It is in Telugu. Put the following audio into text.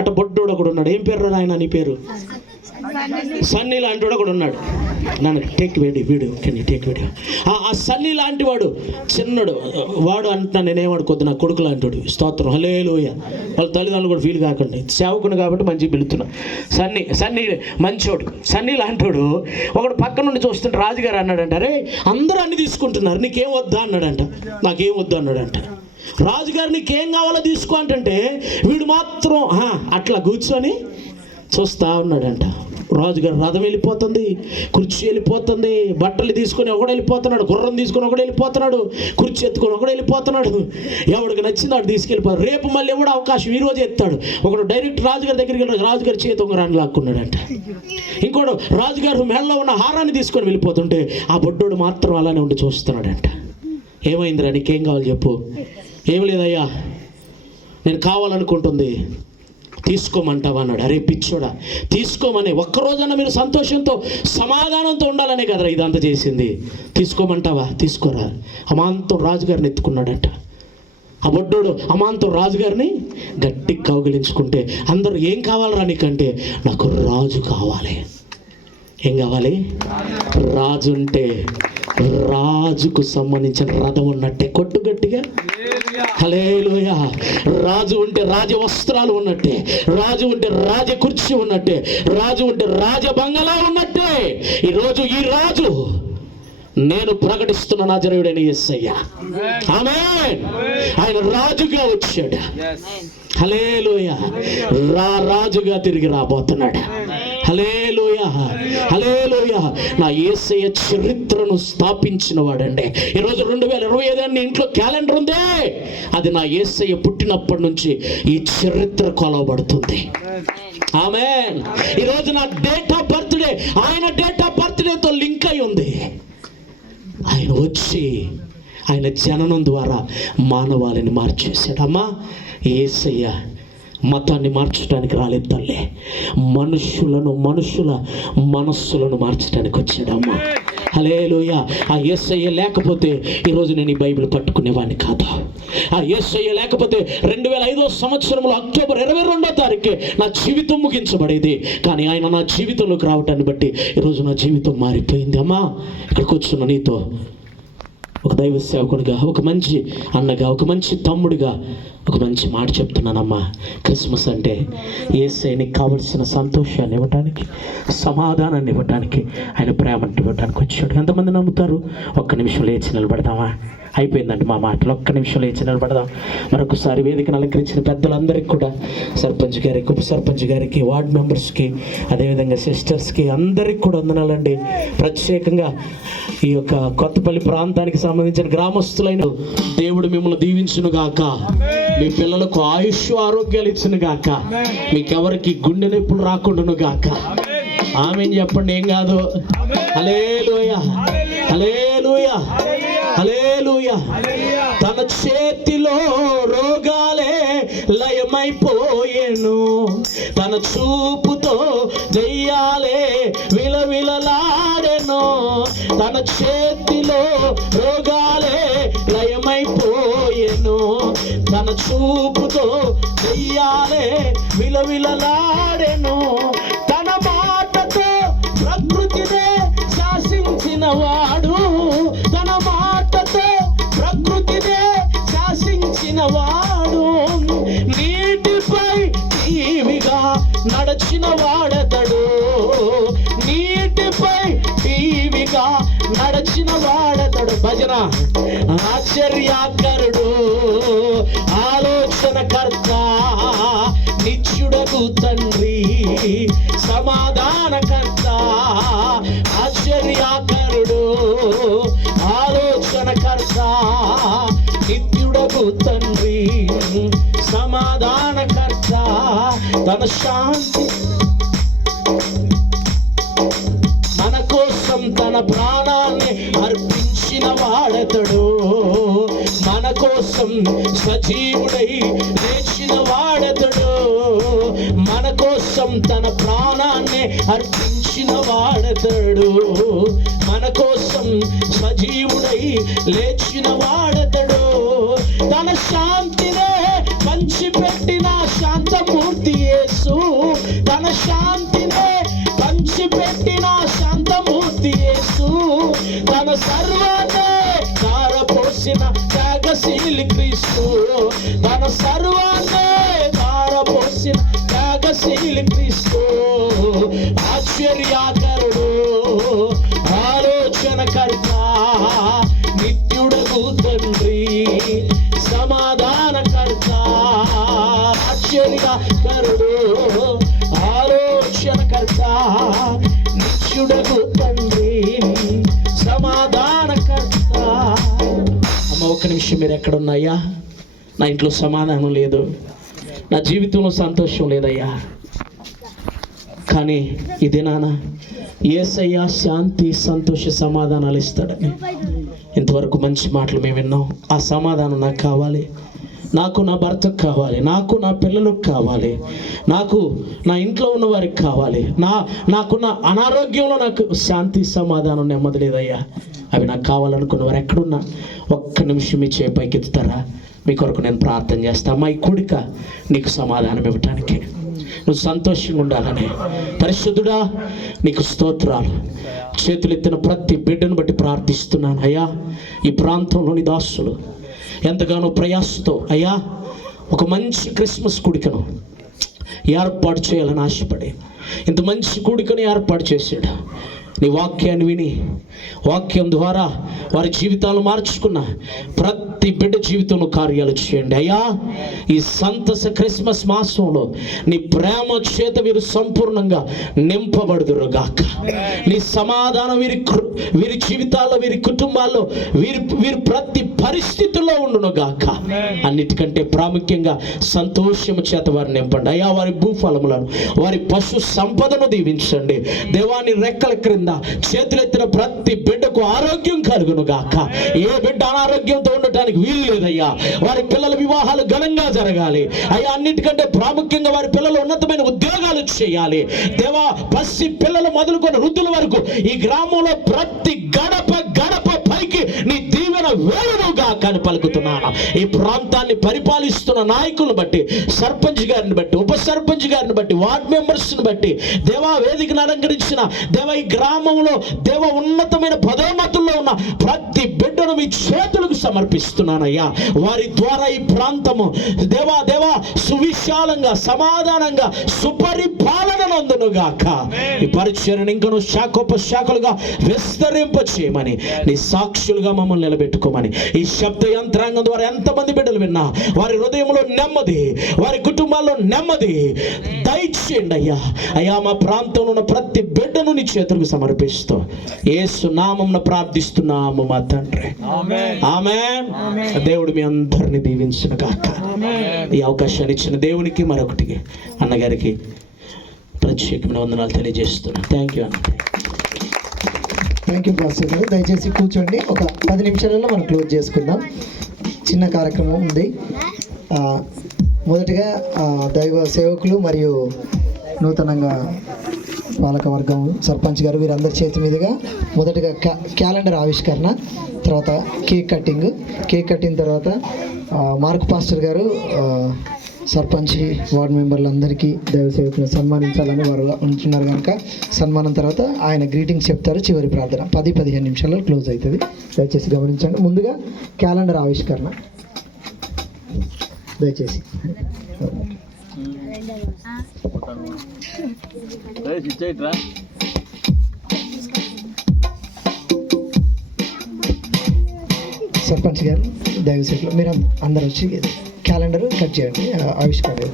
అటు బొడ్డోడు ఒకడు ఉన్నాడు. ఏం పేరు ఆయన? నీ పేరు సన్నీ లాంటి వాడు ఒకడు ఉన్నాడు. నన్ను take video can you take video. ఆ సన్నీ లాంటి వాడు చిన్నడు వాడు అంటున్నా, నేనేమనుకోద్దు, నా కొడుకు లాంటి వాడు. స్తోత్రం, హల్లెలూయా. వాళ్ళ తల్లిదండ్రులు కూడా ఫీల్ కాకండి, సేవకుని కాబట్టి మంచిగా పిలుతున్నా. సన్నీ మంచోడు, సన్నీ లాంటివాడు. ఒకడు పక్క నుండి చూస్తుంటే రాజుగారు అన్నాడంట, అరే అందరూ అన్ని తీసుకుంటున్నారు, నీకేం వద్దా అన్నాడంట. నాకేం వద్దు అన్నాడంట. రాజుగారు నీకేం కావాలో తీసుకో అంటే వీడు మాత్రం అట్లా కూర్చొని చూస్తా ఉన్నాడంట. రాజుగారు రథం వెళ్ళిపోతుంది, కుర్చీ వెళ్ళిపోతుంది, బట్టలు తీసుకొని ఒకడు వెళ్ళిపోతున్నాడు, గుర్రం తీసుకొని ఒకడు వెళ్ళిపోతున్నాడు, కుర్చీ ఎత్తుకొని ఒకడు వెళ్ళిపోతున్నాడు. ఎవడికి నచ్చింది వాడు తీసుకెళ్ళిపోతాడు. రేపు మళ్ళీ ఎవడు అవకాశం ఈ రోజు ఎత్తాడు. ఒకడు డైరెక్ట్ రాజుగారి దగ్గరికి వెళ్ళి రాజుగారి చేతి ఉంగరాన్ని లాక్కున్నాడంట. ఇంకోడు రాజుగారు మెడలో ఉన్న హారాన్ని తీసుకొని వెళ్ళిపోతుంటే ఆ బొడ్డోడు మాత్రం అలానే ఉండి చూస్తున్నాడంట. ఏమైందిరా, నీకేం కావాలి చెప్పు. ఏం లేదయ్యా, నేను కావాలనుకుంటుంది తీసుకోమంటావా అన్నాడు. అరే పిచ్చోడా, తీసుకోమని ఒక్కరోజన్నా మీరు సంతోషంతో సమాధానంతో ఉండాలనే కదరా ఇదంతా చేసింది. తీసుకోమంటావా, తీసుకోరా. అమాంతం రాజుగారిని ఎత్తుకున్నాడంట. ఆ బొడ్డోడు అమాంతం రాజుగారిని గట్టిగా కౌగిలించుకుంటే అందరూ ఏం కావాలరా నీకంటే, నాకు రాజు కావాలి. ఏం కావాలి? రాజు ఉంటే రాజుకు సంబంధించిన రథం ఉన్నట్టే. కొట్టు గట్టిగా హల్లెలూయా. రాజు ఉంటే రాజ వస్త్రాలు ఉన్నట్టే, రాజు ఉంటే రాజ కుర్చీ ఉన్నట్టే, రాజు ఉంటే రాజ బంగళా ఉన్నట్టే. ఈరోజు ఈ రాజు నేను ప్రకటిస్తున్న నజరేయుడైన యేసయ్య. ఆమేన్. ఆయన రాజుగా వచ్చాడు. హల్లెలూయా. రాజుగా తిరిగి రాబోతున్నాడు. హల్లెలూయా, హల్లెలూయా. నా యేసయ్య చరిత్రను స్థాపించిన వాడండి. ఈరోజు 2025 ఇంట్లో క్యాలెండర్ ఉందే, అది నా యేసయ్య పుట్టినప్పటి నుంచి ఈ చరిత్ర కొలవబడుతుంది. ఆమేన్. ఈరోజు నా డేట్ ఆఫ్ బర్త్డే ఆయన డేట్ ఆఫ్ బర్త్డేతో లింక్ అయి ఉంది. ఆయన వచ్చి ఆయన జననం ద్వారా మానవాళిని మార్చేశాడు. అమ్మా, యేసయ్య మతాన్ని మార్చడానికి రాలేదు తల్లి, మనుషుల మనస్సులను మార్చడానికి వచ్చాడమ్మా. హల్లెలూయా. ఆ యేసయ్య లేకపోతే ఈరోజు నేను ఈ బైబిల్ పట్టుకునేవాడిని కాదు. ఆ యేసయ్య లేకపోతే 2005 సంవత్సరంలో అక్టోబర్ 22వ తారీఖే నా జీవితం ముగించబడేది. కానీ ఆయన నా జీవితంలోకి రావటాన్ని బట్టి ఈరోజు నా జీవితం మారిపోయింది. అమ్మా, ఇక్కడ కూర్చున్న నీతో ఒక దైవ సేవకుడిగా, ఒక మంచి అన్నగా, ఒక మంచి తమ్ముడిగా ఒక మంచి మాట చెప్తున్నానమ్మా. క్రిస్మస్ అంటే యేసయ్యకి కావలసిన సంతోషాన్ని ఇవ్వటానికి, సమాధానాన్ని ఇవ్వటానికి, ఆయన ప్రేమను ఇవ్వటానికి వచ్చాడు. ఎంతమంది నమ్ముతారు? ఒక్క నిమిషం లేచి నిలబడదామా? అయిపోయిందండి మా మాటలు. ఒక్క నిమిషం లేచి నిలబడదాం. మరొకసారి వేదికను అలంకరించిన పెద్దలందరికీ కూడా, సర్పంచ్ గారికి, ఉప సర్పంచ్ గారికి, వార్డ్ మెంబర్స్కి, అదేవిధంగా సిస్టర్స్కి అందరికి కూడా వందనాలండి. ప్రత్యేకంగా ఈ యొక్క కొత్తపల్లి ప్రాంతానికి సంబంధించిన గ్రామస్తులైన దేవుడు మిమ్మల్ని దీవించును గాక. మీ పిల్లలకు ఆయుష్ ఆరోగ్యాలు ఇచ్చును గాక. మీకెవరికి గుండె నొప్పులు రాకుండాను గాక. ఆమేన్ చెప్పండి. ఏం కాదు. హల్లెలూయా, హల్లెలూయా, హల్లెలూయా. తన చేతిలో రోగాలే లయమైపోయేను, తన చూపుతో దెయ్యాలే విలవిలలాడెను. తన చేతిలో రోగాలే లయమైపోయేను, తన చూపుతో దెయ్యాలే విలవిలలాడెను. తన మాటతో ప్రకృతినే శాసించిన వాడు, తన మాటతో ప్రకృతినే శాసించిన వాడు. నీటిపై టీవిగా నడచిన వాడతడు, నీటిపై టీవిగా నడచిన వాడతడు. భజన. ఆశ్చర్యకరుడు, ఆలోచనకర్త, నిత్యుడగు తండ్రి, సమాధానకర్త. ఆశ్చర్యకరుడు, ఆలోచనకర్త, నిత్యుడగు తండ్రి, సమాధానకర్త. తన శాంతి మన కోసం తన ప్రాణాన్ని అర్పించిన వాడతడు, మన కోసం సజీవుడై లేచిన వాడతడు, మన కోసం తన ప్రాణాన్ని అర్పించిన వాడతడు, మన కోసం సజీవుడై లేచిన వాడతడు. తన శాంతినే పంచిపెట్టిన శాంతమూర్తియే ఆశ్చర్యకరుడు, ఆలోచనకర్త, నిత్యుడగు తండ్రి, సమాధానకర్త. అమ్మ ఒక్క నిమిషం, మీరు ఎక్కడున్నాయా? నా ఇంట్లో సమాధానం లేదు, నా జీవితంలో సంతోషం లేదయ్యా, కానీ ఇదే నాన్న యేసయ్య శాంతి సంతోష సమాధానాలు ఇస్తాడని ఇంతవరకు మంచి మాటలు మేము విన్నాం. ఆ సమాధానం నాకు కావాలి, నాకు నా భర్తకు కావాలి, నాకు నా పిల్లలకు కావాలి, నాకు నా ఇంట్లో ఉన్న వారికి కావాలి. నాకున్న అనారోగ్యంలో నాకు శాంతి సమాధానం నెమ్మది లేదయ్యా. అవి నాకు కావాలనుకున్న వారు ఎక్కడున్నా ఒక్క నిమిషం మీ చేయి పైకెత్తుతారా? మీ కొరకు నేను ప్రార్థన చేస్తాను. అమ్మా, ఈ కూడిక నీకు సమాధానం ఇవ్వటానికి, నువ్వు సంతోషంగా ఉండాలని. పరిశుద్ధుడా, నీకు స్తోత్రాలు. చేతులెత్తిన ప్రతి బిడ్డను బట్టి ప్రార్థిస్తున్నాను అయ్యా. ఈ ప్రాంతంలోని దాసులు ఎంతగానో ప్రయాసతో అయ్యా ఒక మంచి క్రిస్మస్ కూడికను ఏర్పాటు చేయాలని ఆశపడి ఇంత మంచి కూడికను ఏర్పాటు చేశాడు. నీ వాక్యాన్ని విని వాక్యం ద్వారా వారి జీవితాలు మార్చుకున్న ప్రతి బిడ్డ జీవితంలో కార్యాలు చేయండి అయ్యా. ఈ సంతస క్రిస్మస్ మాసంలో నీ ప్రేమ చేత వీరు సంపూర్ణంగా నింపబడుదురు గాక. నీ సమాధానం వీరి జీవితాల్లో, వీరి కుటుంబాల్లో, వీరి ప్రతి పరిస్థితుల్లో ఉండును గాక. అన్నిటికంటే ప్రాముఖ్యంగా సంతోషము చేత వారిని నింపండి అయ్యా. వారి భూఫలములను, వారి పశు సంపదను దీవించండి దేవాని రెక్కల క్రింద చేతులెత్తిన ప్రతి బిడ్డకు ఆరోగ్యం కలుగును గాక. ఏ బిడ్డ అనారోగ్యంతో ఉండటానికి వీలు లేదయ్యా. వారి పిల్లల వివాహాలు ఘనంగా జరగాలి అయ్యా. అన్నిటికంటే ప్రాముఖ్యంగా వారి పిల్లలు ఉన్నతమైన ఉద్యోగాలు చేయాలి దేవా. పసి పిల్లలు మొదలుకొని వృద్ధుల వరకు ఈ గ్రామంలో ప్రతి గడప పైకి నీ దీవెన వేలుగా కానీ పలుకుతున్నాను. ఈ ప్రాంతాన్ని పరిపాలిస్తున్న నాయకులను బట్టి, సర్పంచ్ గారిని బట్టి, ఉప సర్పంచ్ గారిని బట్టి, వార్డ్ మెంబర్స్ని బట్టి దేవా, వేదికను అలంకరించిన దేవా, ఈ గ్రామంలో దేవ ఉన్నతమైన పదోన్నతుల్లో ఉన్న ప్రతి బిడ్డను మీ చేతులకు సమర్పిస్తున్నానయ్యా. వారి ద్వారా ఈ ప్రాంతము దేవా సువిశాలంగా, సమాధానంగా, సుపరిపాలన నందునుగాక. ఈ పరిచర్యను ఇంకను శాఖోపశాఖలుగా విస్తరింప చేయమని, నీ సాక్షులుగా మమ్మల్ని నిలబెట్టుకోమని. ఈ శబ్ద యంత్రాంగం ద్వారా ఎంతమంది బిడ్డలు విన్నా వారి హృదయంలో నెమ్మది, వారి కుటుంబాల్లో నెమ్మది దయచేయండి అయ్యా. అయ్యా, మా ప్రాంతంలో ఉన్న ప్రతి బిడ్డను నీ చేతులకు సమర్పిస్తూ యేసు నామమున ప్రార్థిస్తున్నాము మా తండ్రి, ఆమేన్. దేవుడు మీ అందరిని దీవించిన గాక. ఈ అవకాశాన్ని ఇచ్చిన దేవునికి మరొకటికి అన్నగారికి ప్రత్యేకమైన వందనాలు తెలియజేస్తున్నాను. థ్యాంక్ యూ అన్న. థ్యాంక్ యూ పాస్టర్ గారు. దయచేసి కూర్చోండి. ఒక 10 నిమిషాలలో మనం క్లోజ్ చేసుకుందాం. చిన్న కార్యక్రమం ఉంది. మొదటిగా దైవ సేవకులు మరియు నూతనంగా పాలకవర్గం, సర్పంచ్ గారు, వీరందరి చేతి మీదుగా మొదటిగా క్యాలెండర్ ఆవిష్కరణ, తర్వాత కేక్ కటింగ్ తర్వాత మార్క్ పాస్టర్ గారు సర్పంచ్, వార్డు మెంబర్లందరికీ దైవ సేవకులను సన్మానించాలని వారు ఉంటున్నారు కనుక సన్మానం తర్వాత ఆయన గ్రీటింగ్స్ చెప్తారు. చివరి ప్రార్థన 10-15 నిమిషాల్లో క్లోజ్ అవుతుంది. దయచేసి గమనించండి. ముందుగా క్యాలెండర్ ఆవిష్కరణ దయచేసి. సర్పంచ్ గారు, దైవ సేవకులు, మీరు అందరూ వచ్చి క్యాలెండర్ కట్ చేయండి, ఆవిష్కరణ.